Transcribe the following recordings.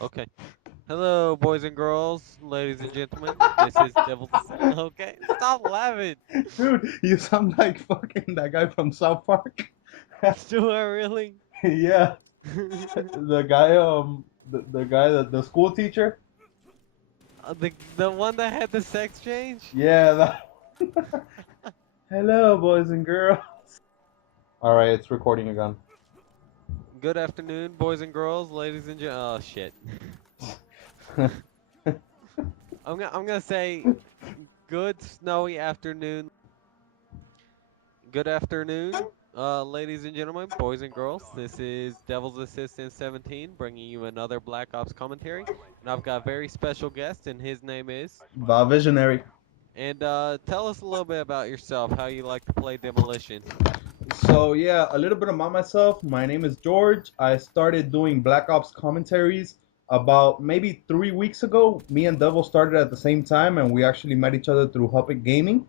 Okay. Hello, boys and girls, ladies and gentlemen. This is Devil's. Okay, stop laughing. Dude, you sound like fucking that guy from South Park. Do I really? Yeah, the guy, the guy, the school teacher. The one that had the sex change? Yeah, that. Hello, boys and girls. All right, it's recording again. Good afternoon, boys and girls, ladies and gentlemen. Oh shit. I'm gonna say good snowy afternoon. Good afternoon, ladies and gentlemen, boys and girls. This is Devil's Assistant 17 bringing you another Black Ops commentary. And I've got a very special guest, and his name is. VileViZiOnArY. And tell us a little bit about yourself, how you like to play Demolition. So yeah, a little bit about myself. My name is George. I started doing Black Ops commentaries about maybe 3 weeks ago. Me and Devil started at the same time, and we actually met each other through Huppet Gaming.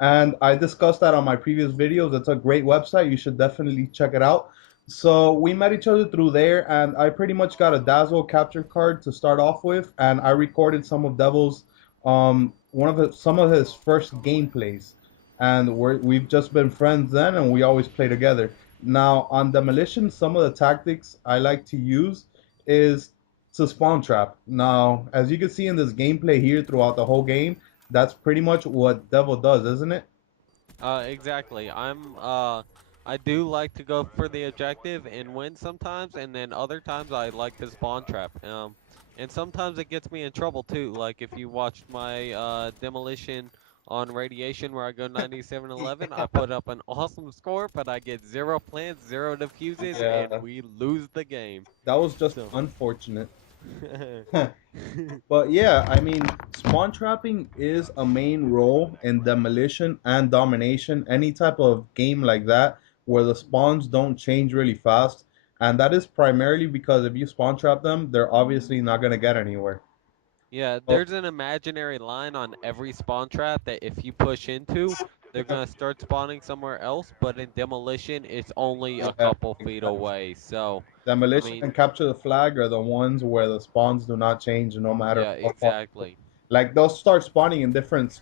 And I discussed that on my previous videos. It's a great website. You should definitely check it out. So we met each other through there, and I pretty much got a Dazzle capture card to start off with, and I recorded some of Devil's some of his first gameplays, and we've just been friends then, and we always play together. Now on Demolition, some of the tactics I like to use is to spawn trap. Now, as you can see in this gameplay here throughout the whole game, that's pretty much what Devil does, isn't it? Exactly. I do like to go for the objective and win sometimes, and then other times I like to spawn trap. And sometimes it gets me in trouble too. Like if you watched my demolition on radiation where I go 97-11, I put up an awesome score, but I get 0 plants, 0 defuses, and Yeah, we lose the game. that was just So. unfortunate. But yeah, I mean, spawn trapping is a main role in demolition and domination, any type of game like that where the spawns don't change really fast. And that is primarily because if you spawn trap them, they're obviously not going to get anywhere. Yeah, So, there's an imaginary line on every spawn trap that if you push into, they're yeah, gonna start spawning somewhere else, but in demolition, it's only a yeah, couple feet exactly. away. So, I Demolition mean, and capture the flag are the ones where the spawns do not change no matter yeah, how far. exactly. Like they'll start spawning in different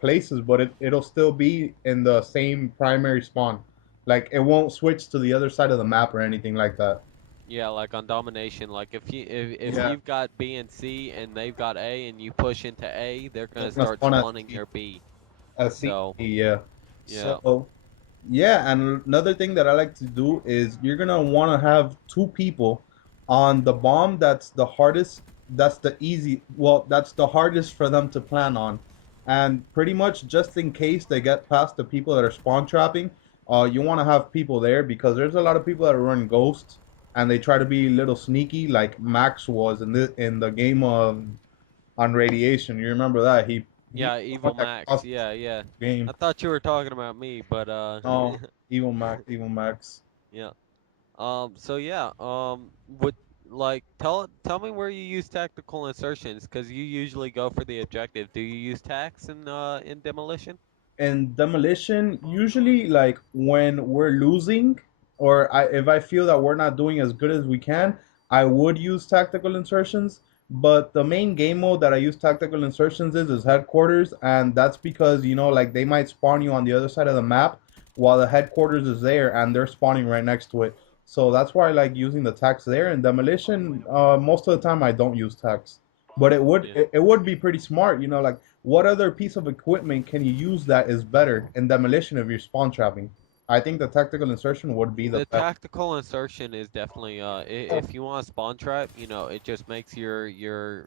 places, but it'll still be in the same primary spawn. Like it won't switch to the other side of the map or anything like that. Yeah, like on domination, like if Yeah, you've got B and C and they've got A and you push into A, they're they're gonna gonna start spawn at spawning C, near B. at C. So, Yeah. yeah. So yeah, and another thing that I like to do is you're gonna want to have two people on the bomb that's the hardest, that's the easy, well, that's the hardest for them to plan on. And pretty much just in case they get past the people that are spawn trapping, you want to have people there because there's a lot of people that run ghosts and they try to be a little sneaky like Max was in the game on radiation. You remember that? He Yeah, was the Evil one that Max. cost Yeah, yeah. the game. I thought you were talking about me, but No, Evil Max, Evil Max. yeah. So yeah, would like tell me where you use tactical insertions because you usually go for the objective. Do you use tax in demolition? In demolition, usually like when we're losing if I feel that we're not doing as good as we can, I would use tactical insertions. But the main game mode that I use tactical insertions is headquarters, and that's because like they might spawn you on the other side of the map while the headquarters is there and they're spawning right next to it. So that's why I like using the tax there. In demolition, most of the time I don't use tax, but Yeah. it would be pretty smart, like what other piece of equipment can you use that is better in demolition if you're spawn trapping? I think the tactical insertion would be the The best. tactical insertion is definitely if you want a spawn trap, it just makes your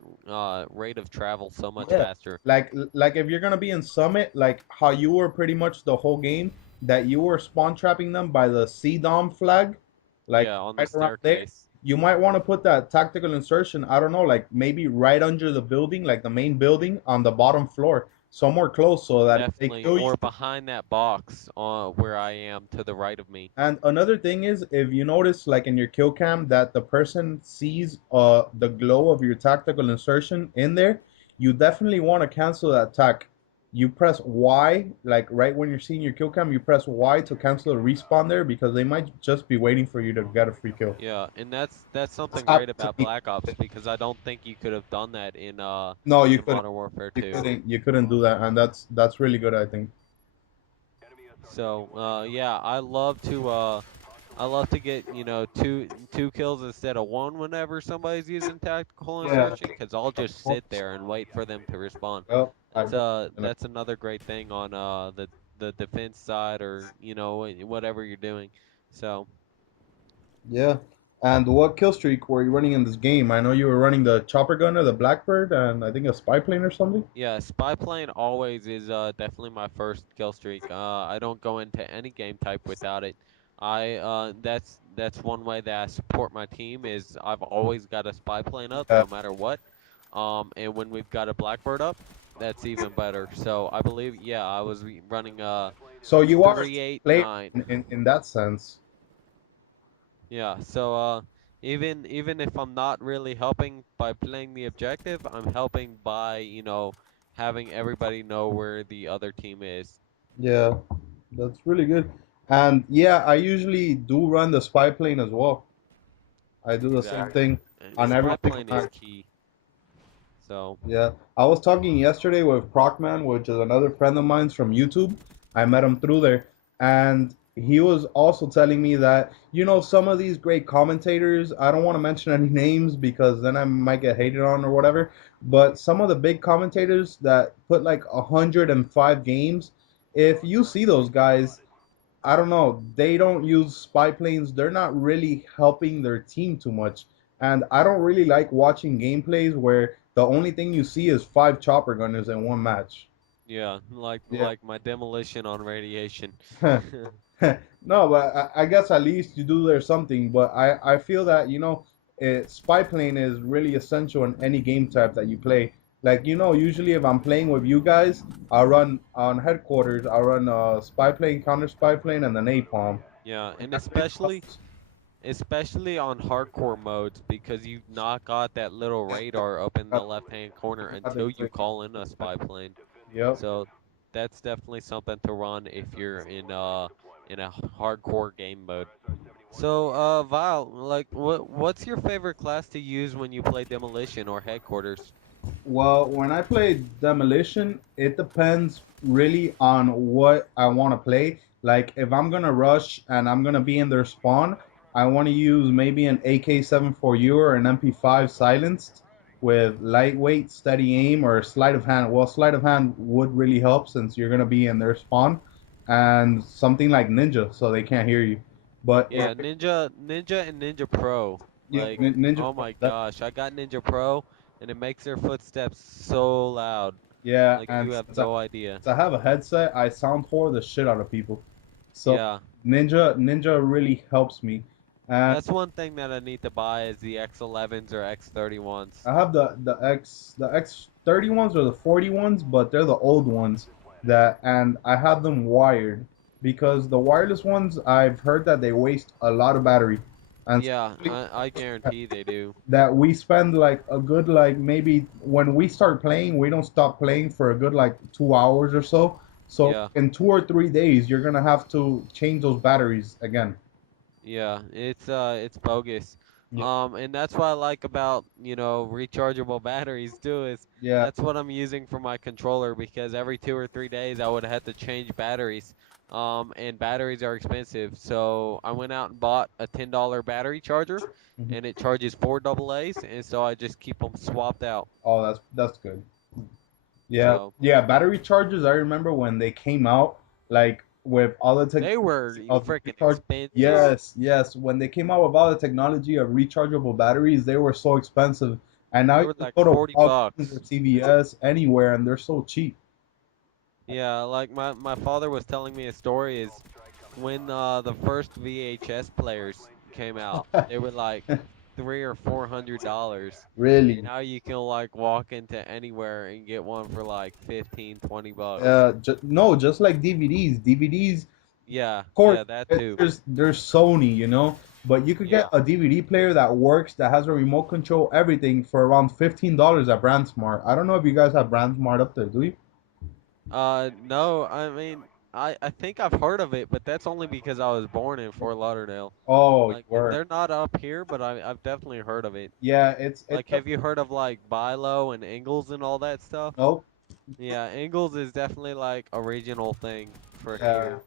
rate of travel so much Yeah, faster. like if you're gonna be in summit, like how you were pretty much the whole game that you were spawn trapping them by the CDOM flag, like Yeah, on the right around there. staircase. You might want to put that tactical insertion, I don't know, like maybe right under the building, like the main building on the bottom floor, somewhere close so that if they Definitely, kill you. or behind that box where I am to the right of me. And another thing is, if you notice, like in your kill cam, that the person sees the glow of your tactical insertion in there, you definitely want to cancel that tac. you press Y, like right when you're seeing your kill cam, you press Y to cancel a respawn there because they might just be waiting for you to get a free kill. Yeah, and that's It's something great happened to about me. Black Ops because I don't think you could have done that No, you in couldn't. Modern Warfare You 2. couldn't. You couldn't do that, and that's really good, I think. So, yeah, I love to get, two kills instead of one whenever somebody's using tactical and Yeah. searching, because I'll just sit there and wait for them to respond. Well, I got That's another great thing on the defense side, or whatever you're doing. So yeah. And what kill streak were you running in this game? I know you were running the chopper gunner, the Blackbird, and I think a spy plane or something. yeah, spy plane always is definitely my first kill streak. I don't go into any game type without it. That's one way that I support my team is I've always got a spy plane up Yeah. no matter what. And when we've got a blackbird up, that's even better. So I believe, yeah, I was running So you are a three eight player nine. in that sense. Yeah, so even if I'm not really helping by playing the objective, I'm helping by, having everybody know where the other team is. Yeah, that's really good. And yeah, I usually do run the spy plane as well. I do the same Exactly. thing And on every spy single plane is match. key. So, Yeah, I was talking yesterday with Procman, which is another friend of mine's from YouTube. I met him through there, and he was also telling me that, some of these great commentators, I don't want to mention any names because then I might get hated on or whatever, but some of the big commentators that put like 105 games, if you see those guys, I don't know. They don't use spy planes. They're not really helping their team too much. And I don't really like watching gameplays where the only thing you see is five chopper gunners in one match. yeah, Yeah. like my demolition on radiation. No, but I guess at least you do there's something. But I feel that, spy plane is really essential in any game type that you play. Like, usually if I'm playing with you guys, I'll run on headquarters, I'll run spy plane, counter spy plane, and then napalm. Yeah, And and that really helps. especially on hardcore modes because you've not got that little radar up in the left-hand corner until you call in a spy plane. Yep. So that's definitely something to run if you're in a hardcore game mode. So Vile, like what's your favorite class to use when you play Demolition or Headquarters? Well, when I play Demolition, it depends really on what I want to play. Like, if I'm gonna rush and I'm gonna be in their spawn, I want to use maybe an AK-74U or an MP5 silenced with lightweight, steady aim, or sleight of hand. Well, sleight of hand would really help since you're gonna be in their spawn, and something like Ninja so they can't hear you. But Yeah, Ninja and Ninja Pro. yeah, Like, Ninja oh Pro, my gosh, I got Ninja Pro and it makes their footsteps so loud. yeah, Like and you have no idea. since I have a headset, I sound for the shit out of people. So Yeah. Ninja really helps me. And That's one thing that I need to buy is the X11s or X31s. I have the X 30 ones or the 40 ones, but they're the old ones and I have them wired because the wireless ones I've heard that they waste a lot of battery. And Yeah, I guarantee they do. that we spend like a good like maybe when we start playing, we don't stop playing for a good like 2 hours or so. So Yeah. in 2 or 3 days, you're gonna have to change those batteries again. Yeah, it's bogus. Yeah, And that's what I like about, rechargeable batteries too, is yeah. that's what I'm using for my controller because every 2 or 3 days I would have to change batteries. And batteries are expensive. So I went out and bought a $10 battery charger Mhm. and it charges four double A's, and so I just keep them swapped out. Oh, that's good. Yeah, So yeah. Battery chargers. I remember when they came out, like with all the they were technology of freaking recharge. expensive. Yes, yes. When they came out with all the technology of rechargeable batteries, they were so expensive. And now They you were can like go to 40 Walgreens or bucks. CVS anywhere, and they're so cheap. Yeah, like my father was telling me a story is when the first VHS players came out, they were like $300 or $400, and Really? now you can like walk into anywhere and get one for like 15, 20 bucks. No, just like DVDs. DVDs, Yeah, of course, yeah, that too. there's Sony, but you could get Yeah, a DVD player that works, that has a remote control, everything for around $15 at BrandSmart. I don't know if you guys have BrandSmart up there, do you? No, I mean, I think I've heard of it, but that's only because I was born in Fort Lauderdale. Oh, you Like, were. they're not up here, but I've definitely heard of it. Yeah, Like, have you heard of like Bilo and Ingles and all that stuff? nope. Yeah, Ingles is definitely like a regional thing for Yeah. here.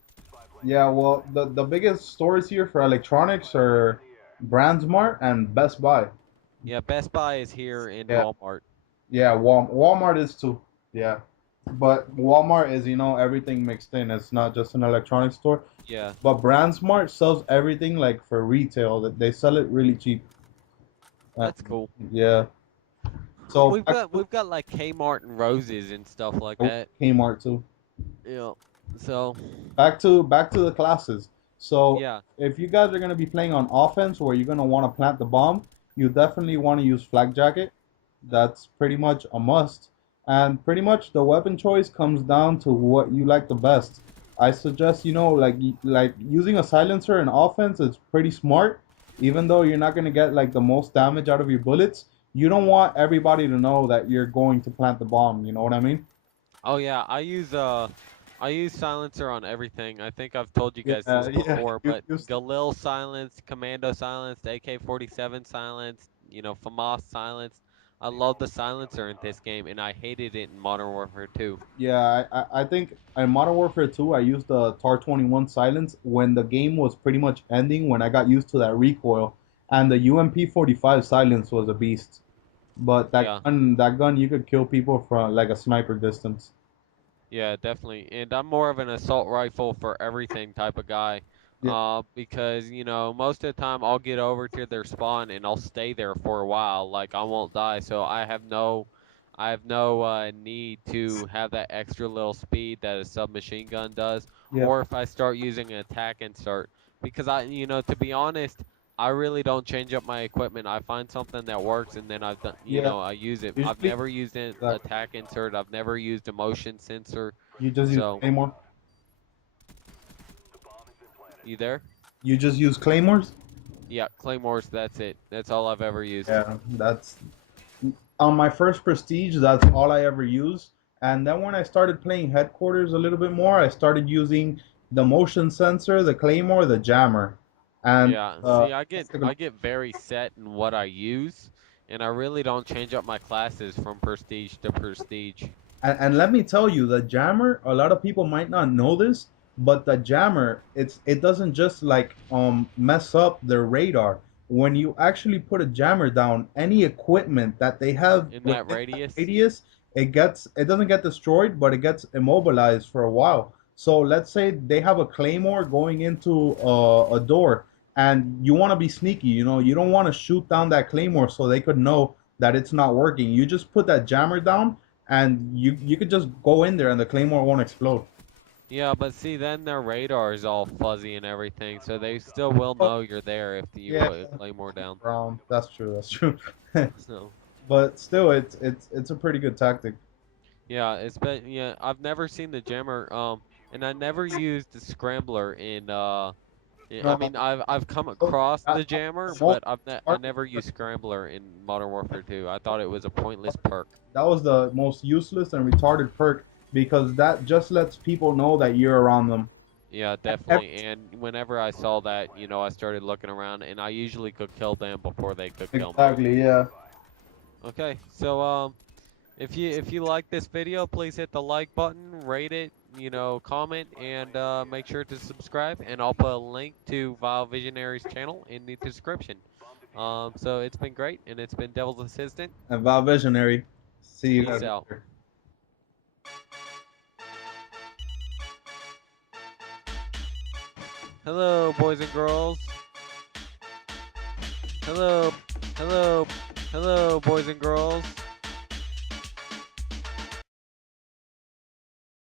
Yeah, well, the biggest stores here for electronics are Brandsmart and Best Buy. Yeah, Best Buy is here in Yeah, Walmart. yeah, Walmart is too. Yeah. But Walmart is, everything mixed in. It's not just an electronics store. Yeah, But Brandsmart sells everything like for retail. That they sell it really cheap. Uh, that's cool. yeah. So We've back got to we've got like Kmart and Roses and stuff like that. Kmart too. Yeah. So, Back to the classes. So yeah. if you guys are gonna be playing on offense where you're gonna want to plant the bomb, you definitely want to use flak jacket. That's pretty much a must. And pretty much the weapon choice comes down to what you like the best. I suggest, like using a silencer in offense is pretty smart, even though you're not gonna get like the most damage out of your bullets. You don't want everybody to know that you're going to plant the bomb. You know what I mean? Oh yeah, I use silencer on everything. I think I've told you guys Yeah, this yeah. before, You, but you, Galil silenced, Commando silenced, AK-47 silenced, FAMAS silenced. I love the silencer in this game, and I hated it in Modern Warfare 2. Yeah, I think in Modern Warfare 2, I used the TAR 21 silence when the game was pretty much ending, when I got used to that recoil, and the UMP 45 silence was a beast. But Yeah. that gun, you could kill people from like a sniper distance. Yeah, definitely. And I'm more of an assault rifle for everything type of guy. Yeah, Because, most of the time I'll get over to their spawn and I'll stay there for a while. Like I won't die. So I have no need to have that extra little speed that a submachine gun does. yeah, Or if I start using an attack and start because to be honest, I really don't change up my equipment. I find something that works and then I've done, yeah. I use it. I've Usually, never used an exactly. attack insert. I've never used a motion sensor. You just use So, claymore. you there? You just use claymores. Yeah, claymores, that's it. That's all I've ever used. Yeah, that's on my first prestige. That's all I ever used. And then when I started playing headquarters a little bit more, I started using the motion sensor, the claymore, the jammer, and Yeah, uh, see, I get very set in what I use, and I really don't change up my classes from prestige to prestige. and let me tell you, the jammer. A lot of people might not know this, but the jammer, it doesn't just like mess up their radar. When you actually put a jammer down, any equipment that they have In that within that radius? radius, it doesn't get destroyed, but it gets immobilized for a while. So let's say they have a claymore going into a door, and you want to be sneaky. You don't want to shoot down that claymore so they could know that it's not working. You just put that jammer down and you could just go in there and the claymore won't explode. Yeah, but see, then their radar is all fuzzy and everything, so they still will Oh, know you're there if you yeah, put a claymore down. Brown. That's true. That's true. So. But still, it's a pretty good tactic. Yeah, yeah, I've never seen the jammer, and I never used the scrambler in I No, mean I've come so across that, the jammer, the most but I smart never used scrambler in Modern Warfare 2. I thought it was a pointless perk. that was the most useless and retarded perk because that just lets people know that you're around them. Yeah, Every, definitely. And whenever I saw that, I started looking around, and I usually could kill them before they could kill me. exactly, yeah. Okay, so if you like this video, please hit the like button, rate it, comment, and make sure to subscribe. And I'll put a link to Vile Visionary's channel in the description. So it's been great, and it's been Devil's Assistant. And VileViZionary. See you Peace guys out. later. Hello, boys and girls. Hello, hello, hello, boys and girls.